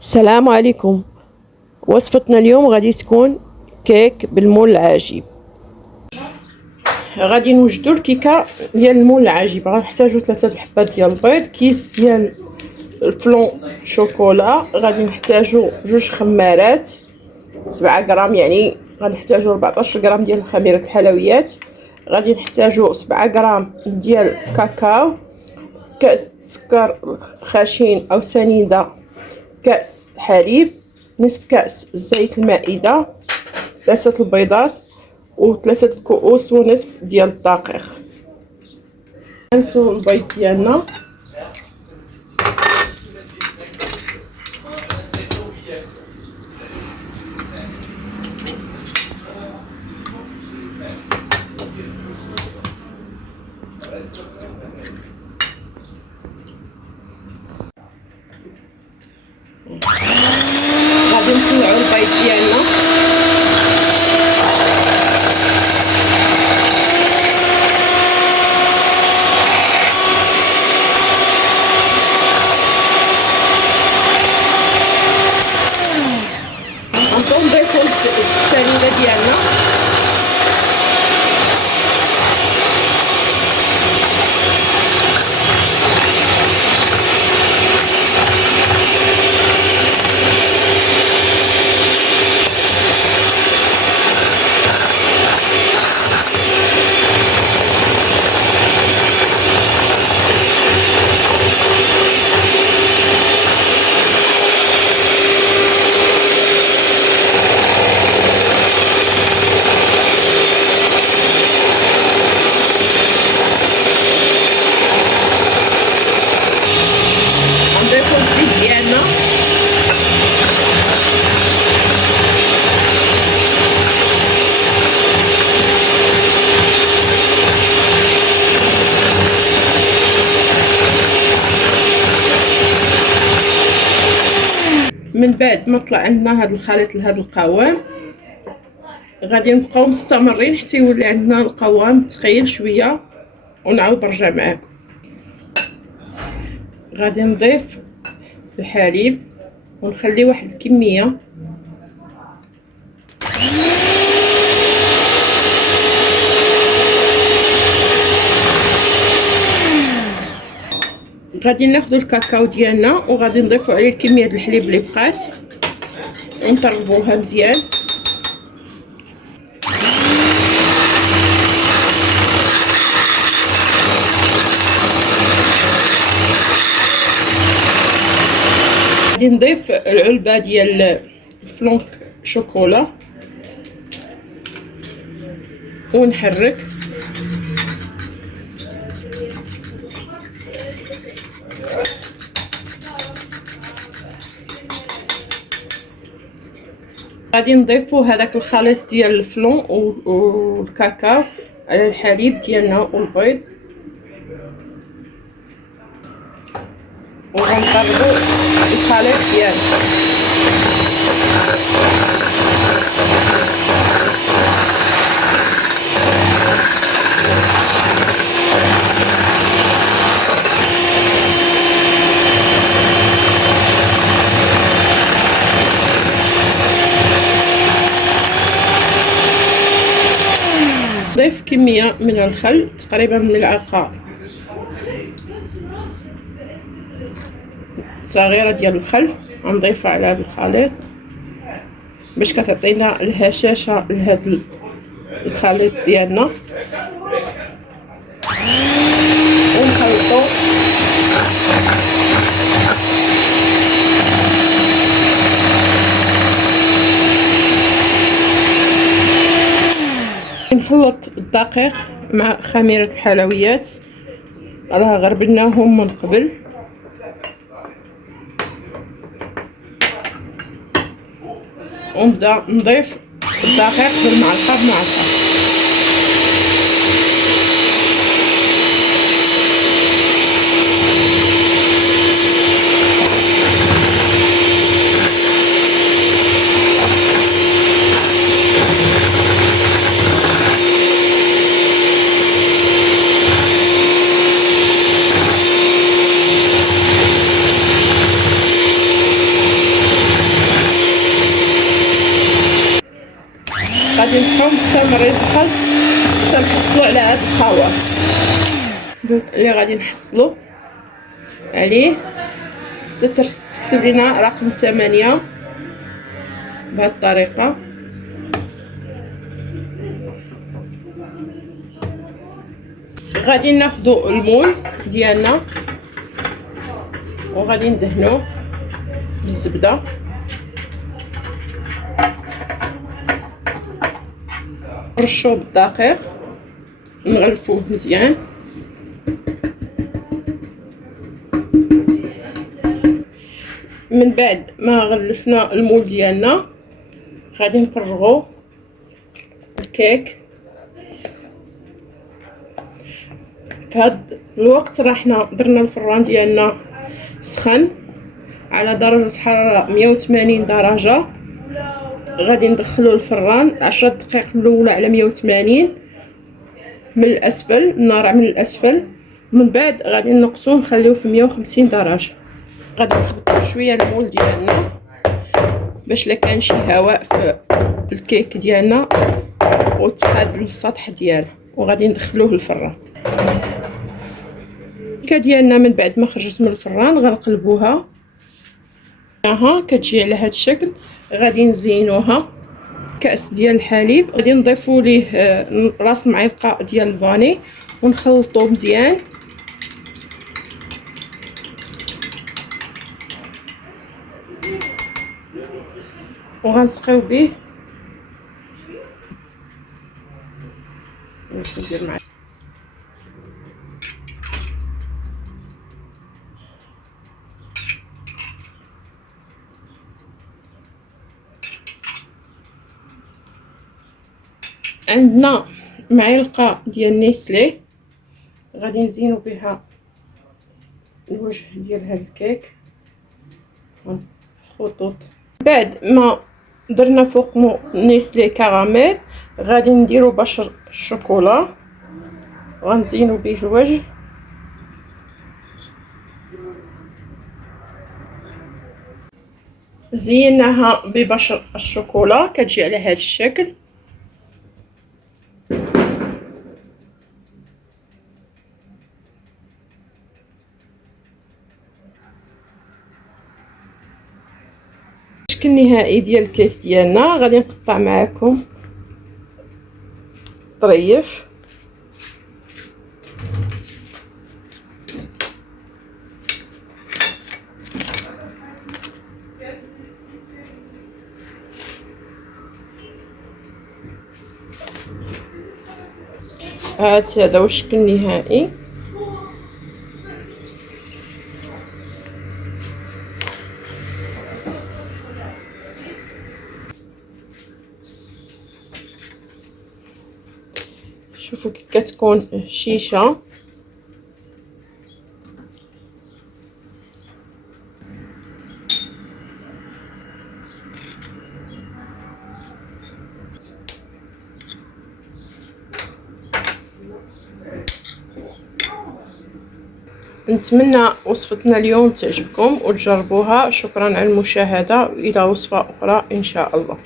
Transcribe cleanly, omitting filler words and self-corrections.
السلام عليكم. وصفتنا اليوم غادي تكون كيك بالمول العجيب. غادي نوجدوا الكيكه ديال المول العجيب. غنحتاجوا 3 الحبات ديال البيض، كيس ديال الفلون شوكولا، غادي نحتاجوا 2 خمارات 7 غرام، يعني غنحتاجوا 14 غرام ديال خميره الحلويات، غادي نحتاجوا 7 غرام ديال كاكاو، كاس سكر خشن او سنيده، كاس حليب، نصف كاس زيت المائده، 3 البيضات و3 كؤوس ونصف ديال الدقيق. نسو البيض ديالنا، غادي نطلعو البيض ديالنا، غنضيفو السنيده ديالنا، غنضيفو الزيت ديالنا، من بعد ما طلع عندنا هذا الخليط لهذا القوام غادي نبقاو مستمرين حتى يولي عندنا القوام ثقيل شويه ونعاود نرجع معاكم. غادي نضيف الحليب ونخلي واحد الكميه، غادي ناخذ الكاكاو ديالنا وغادي نضيفو عليه الكميه ديال الحليب اللي بقات ونطربوها مزيان. غادي نضيف العلبه ديال الفلون شوكولا ونحرك، غادي نضيفو هذاك الخليط ديال الفلون والكاكاو على الحليب ديالنا والبيض وغنقربو الخليط ديالنا. نضيف كمية من الخل، تقريبا ملعقة صغيرة ديال الخل غنضيفها على هذا الخليط باش كتعطينا الهشاشة لهذا الخليط ديالنا، ونخلطو نخلط الدقيق مع خميرة الحلويات، راه غربلناهم من قبل، ونبدا نضيف الدقيق بالمعلقه بمعلقه. غادي نبقاو مستمرين في الخلط حتى نحصلوا على هاد القوام. دوك اللي غادي نحصلوا عليه تكتب لنا رقم 8 بهاد الطريقه. غادي ناخدو المول ديالنا وغادي ندهنوه بالزبده، نرشوه بالدقيق، نغلفوه مزيان. من بعد ما غلفنا المول ديالنا غادي نفرغو الكيك. في هاد الوقت راه حنا درنا الفران ديالنا سخن على درجة حرارة 180 درجة. غادي ندخلو الفران 10 دقائق الاولى على 180 من الاسفل، النار من الاسفل. من بعد غادي نقصو نخليوه في 150 درجة. غادي نخبطو شويه المول ديالنا باش لا كان شي هواء في الكيك ديالنا وتحاد السطح ديالها، وغادي ندخلوه للفران. الكيكه ديالنا من بعد ما خرجت من الفران غنقلبوها. ها كتجي على هذا الشكل. غادي نزينوها كاس ديال الحليب، غادي نضيفوا ليه راس معلقه ديال الفاني ونخلطوه مزيان. وغنسقيو به ندير معاه عندنا معلقه ديال نيسلي، غادي نزينو بها الوجه ديال هذا الكيك خطوط. بعد ما درنا فوق نيسلي كراميل غادي نديرو بشر الشوكولا وغنزينو به الوجه. زيناها ببشر الشوكولا كتجي على هذا الشكل. الشكل النهائي ديال الكيك ديالنا غادي نقطع معكم طريف. هذا هو الشكل النهائي. شوفوا كيف كتكون هشيشه. نتمنى وصفتنا اليوم تعجبكم وتجربوها. شكرا على المشاهدة، وإلى وصفة أخرى إن شاء الله.